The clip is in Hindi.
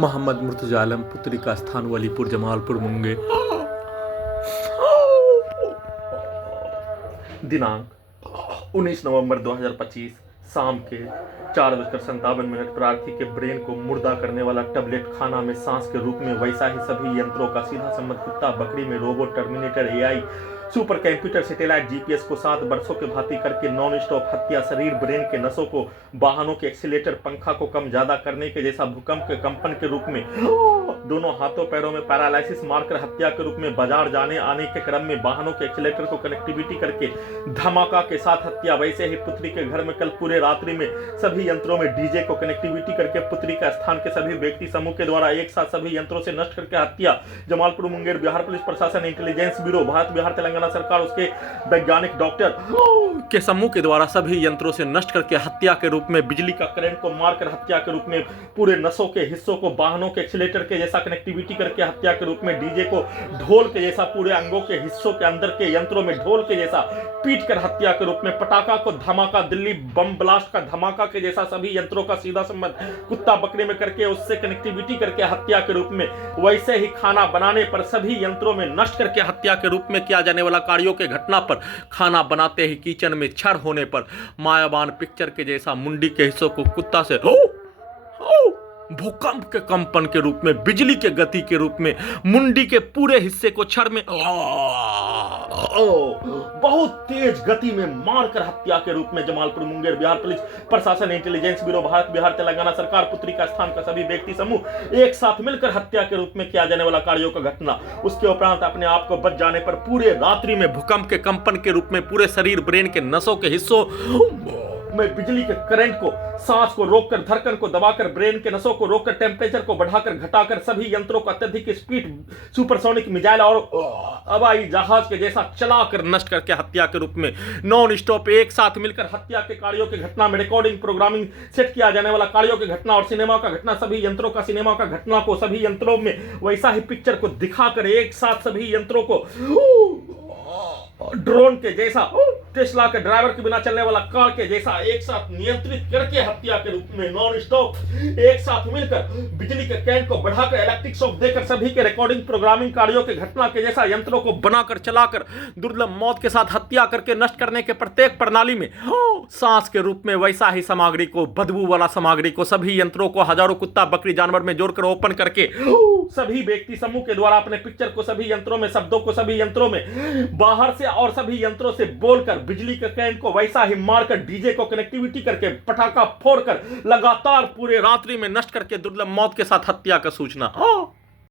मोहम्मद मुर्तजा आलम, पुत्री का स्थान वलीपुर जमालपुर मुंगेर। दिनांक 19 नवंबर 2025 शाम के 4:57 प्रार्थी के ब्रेन को मुर्दा करने वाला टैबलेट खाना में सांस के रूप में, वैसा ही सभी यंत्रों का सीधा संबंध कुत्ता बकरी में, robot, terminator, AI, super computer, satellite, GPS को 7 वर्षों के भांति करके नॉन स्टॉप हत्या, शरीर ब्रेन के नसों को, वाहनों के एक्सीलेटर, पंखा को कम ज्यादा करने के जैसा, भूकंप के कंपन के रूप में, दोनों हाथों पैरों में पैरालिसिस मारकर हत्या के रूप में, बाजार जाने आने के क्रम में वाहनों के एक्सीलेटर को कनेक्टिविटी करके धमाका के साथ हत्या, वैसे ही पुत्री के घर में कल पूरे रात्रि में सभी यंत्रों में डीजे को कनेक्टिविटी करके पुत्री का स्थान के सभी व्यक्ति समूह के द्वारा एक साथ सभी यंत्रों से नष्ट करके हत्या, जमालपुर मुंगेर, बिहार पुलिस प्रशासन, इंटेलिजेंस ब्यूरो, भारत बिहार तेलंगाना सरकार, उसके वैज्ञानिक डॉक्टर के समूह के द्वारा सभी यंत्रों से नष्ट करके हत्या के रूप में, बिजली का करंट को मारकर हत्या के रूप में, पूरे नसों के हिस्सों को वाहनों के एक्सीलेटर के जैसा कनेक्टिविटी करके हत्या के रूप में, डीजे को ढोल के जैसा पूरे अंगों के हिस्सों के अंदर के यंत्रों में ढोल के जैसा पीट कर हत्या के रूप में, पटाखा को धमाका, दिल्ली बम ब्लास्ट का धमाका के जैसा सभी यंत्रों का सीधा संबंध कुत्ता बकरे में करके उससे कनेक्टिविटी करके हत्या के रूप में, वैसे ही खाना बनाने पर सभी यंत्रों में नष्ट करके हत्या के रूप में किया जाने वाला कार्यों के घटना पर, खाना बनाते ही किचन में छड़ होने पर, मायावान पिक्चर के जैसा मुंडी के हिस्सों को कुत्ता से भूकंप के कंपन के रूप में, बिजली के गति के रूप में, मुंडी के पूरे हिस्से को छड़ में बहुत तेज गति में मारकर हत्या के रूप में, जमालपुर मुंगेर, बिहार पुलिस प्रशासन, इंटेलिजेंस ब्यूरो, भारत बिहार तेलंगाना सरकार, पुत्री का स्थान का सभी व्यक्ति समूह एक साथ मिलकर हत्या के रूप में किया जाने वाला कार्यों का घटना, उसके उपरांत अपने आप को बच जाने पर पूरे रात्रि में भूकंप के कंपन के रूप में पूरे शरीर ब्रेन के नसों के हिस्सों में बिजली के करंट को, सांस को रोककर, धड़कन को दबाकर, ब्रेन के नसों को रोककर, टेम्परेचर को बढ़ाकर घटाकर, सभी यंत्रों को अत्यधिक स्पीड सुपरसोनिक मिसाइल और हवाई जहाज के जैसा चलाकर नष्ट करके हत्या के रूप में, नॉन स्टॉप एक साथ मिलकर हत्या के कार्यों की घटना में, रिकॉर्डिंग प्रोग्रामिंग सेट किया जाने वाला कार्यों की घटना और सिनेमा का घटना, सभी यंत्रों का सिनेमा का घटना को सभी यंत्रों में वैसा ही पिक्चर को दिखाकर एक साथ सभी यंत्रों को ड्रोन के जैसा, टेस्ला के ड्राइवर के बिना चलने वाला कार के जैसा एक साथ नियंत्रित करके हत्या के रूप में, नॉन स्टॉप एक साथ मिलकर बिजली के करंट को बढ़ाकर, इलेक्ट्रिक शॉक देकर सभी के रिकॉर्डिंग प्रोग्रामिंग कार्यों के घटना के जैसा यंत्रों को बनाकर, चलाकर, दुर्लभ मौत के साथ हत्या करके नष्ट करने के प्रत्येक प्रणाली में सांस के रूप में वैसा ही सामग्री को, बदबू वाला सामग्री को, सभी यंत्रों को हजारों कुत्ता बकरी जानवर में जोड़कर ओपन करके सभी व्यक्ति समूह के द्वारा अपने पिक्चर को सभी यंत्रों में, शब्दों को सभी यंत्रों में बाहर से और सभी यंत्रों से बोलकर, बिजली के करंट को वैसा ही मारकर, डीजे को कनेक्टिविटी करके, पटाखा फोड़कर लगातार पूरे रात्रि में नष्ट करके दुर्लभ मौत के साथ हत्या का सूचना।